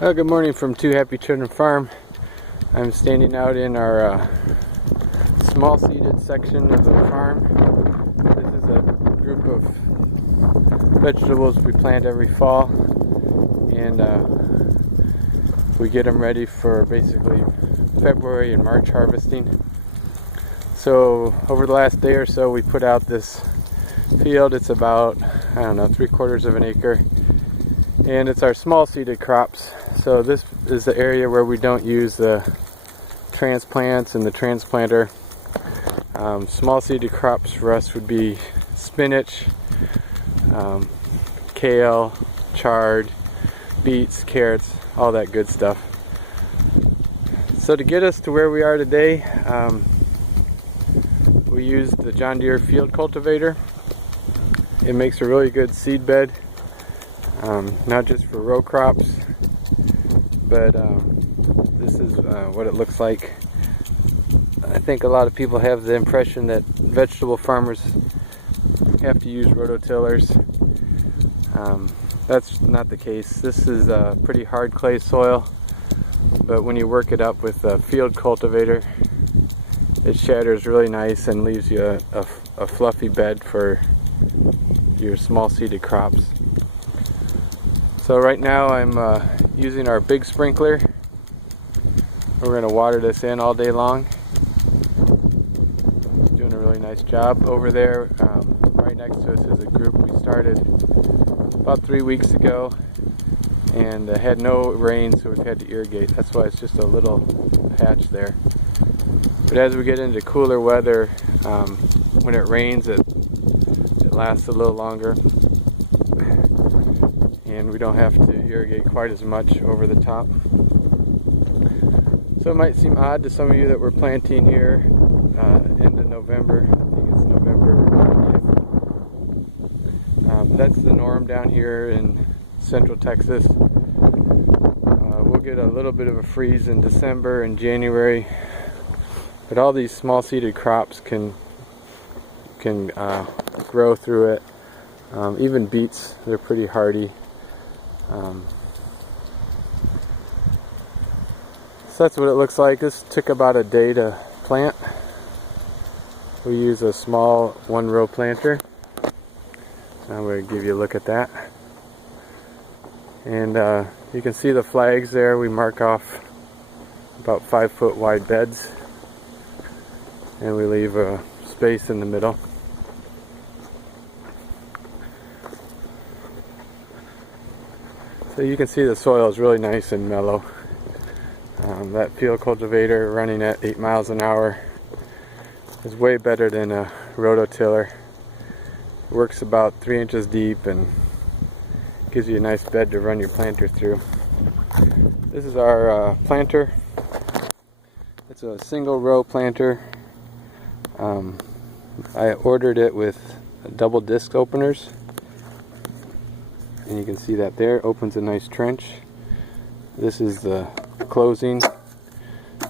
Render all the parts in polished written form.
Well, good morning from Two Happy Children Farm. I'm standing out in our small seeded section of the farm. This is a group of vegetables we plant every fall, and we get them ready for basically February and March harvesting. So over the last day or so we put out this field. It's about, I don't know, 3/4 of an acre, and it's our small seeded crops. So this is the area where we don't use the transplants and the transplanter. Small seeded crops for us would be spinach, kale, chard, beets, carrots, all that good stuff. So to get us to where we are today, we used the John Deere field cultivator. It makes a really good seed bed, not just for row crops, but this is what it looks like. I think a lot of people have the impression that vegetable farmers have to use rototillers. That's not the case. This is a pretty hard clay soil, but when you work it up with a field cultivator, it shatters really nice and leaves you a fluffy bed for your small seeded crops. So right now I'm using our big sprinkler. We're going to water this in all day long. It's doing a really nice job. Over there, right next to us, is a group we started about 3 weeks ago, and had no rain, so we've had to irrigate. That's why it's just a little patch there. But as we get into cooler weather, when it rains, it lasts a little longer, and we don't have to irrigate quite as much over the top. So it might seem odd to some of you that we're planting here into November. I think it's November 20th. That's the norm down here in central Texas. We'll get a little bit of a freeze in December and January, but all these small seeded crops can grow through it. Even beets, they're pretty hardy. So that's what it looks like. This took about a day to plant. We use a small 1-row planter. I'm going to give you a look at that. And you can see the flags there. We mark off about 5-foot wide beds, and we leave a space in the middle. So you can see the soil is really nice and mellow. That field cultivator running at 8 miles an hour is way better than a rototiller. It works about 3 inches deep and gives you a nice bed to run your planter through. This is our planter. It's a single row planter. I ordered it with double disc openers, and you can see that there. It opens a nice trench. This is the closing,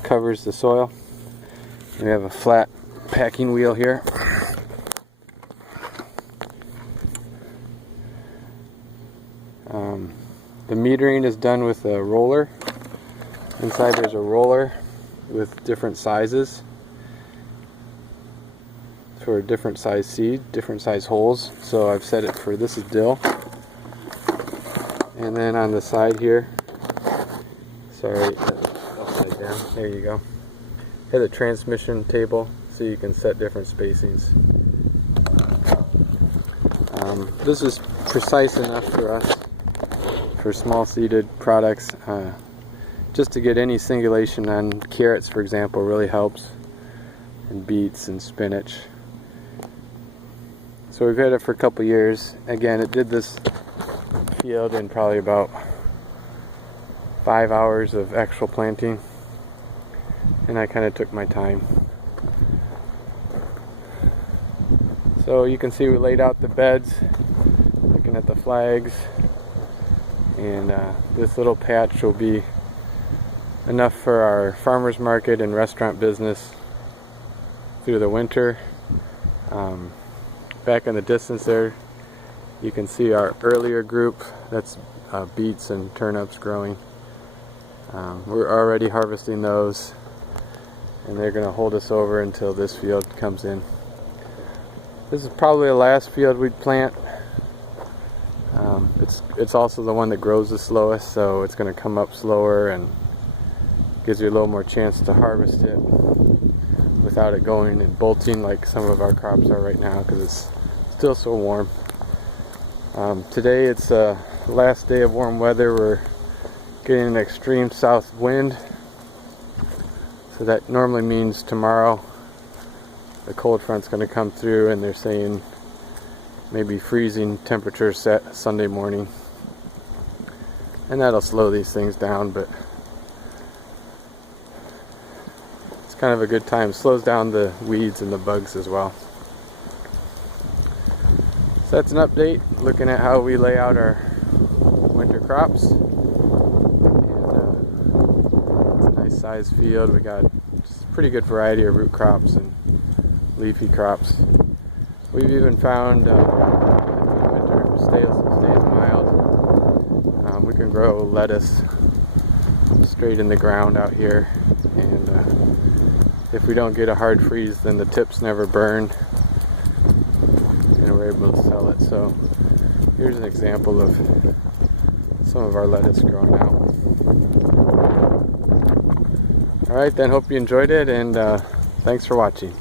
covers the soil. We have a flat packing wheel here. The metering is done with a roller. Inside there's a roller with different sizes for different size seed, different size holes. So I've set it for, this is dill. And then on the side here, sorry, upside down, there you go. Hit a transmission table so you can set different spacings. This is precise enough for us for small seeded products. Just to get any singulation on carrots, for example, really helps, and beets and spinach. So we've had it for a couple years. Again, it did this field in probably about 5 hours of actual planting, and I kind of took my time. So you can see we laid out the beds, looking at the flags, and this little patch will be enough for our farmers market and restaurant business through the winter. Back in the distance there, you can see our earlier group. That's beets and turnips growing. We're already harvesting those, and they're going to hold us over until this field comes in. This is probably the last field we'd plant. It's also the one that grows the slowest, so it's going to come up slower and gives you a little more chance to harvest it without it going and bolting like some of our crops are right now because it's still so warm. Today it's the last day of warm weather. We're getting an extreme south wind, so that normally means tomorrow the cold front's going to come through, and they're saying maybe freezing temperatures set Sunday morning, and that'll slow these things down, but it's kind of a good time. Slows down the weeds and the bugs as well. So that's an update looking at how we lay out our winter crops. And, it's a nice sized field. We got just a pretty good variety of root crops and leafy crops. We've even found if the winter stays mild, we can grow lettuce straight in the ground out here, and if we don't get a hard freeze, then the tips never burn, and we're able to sell it. So here's an example of some of our lettuce growing out. Alright then, hope you enjoyed it, and thanks for watching.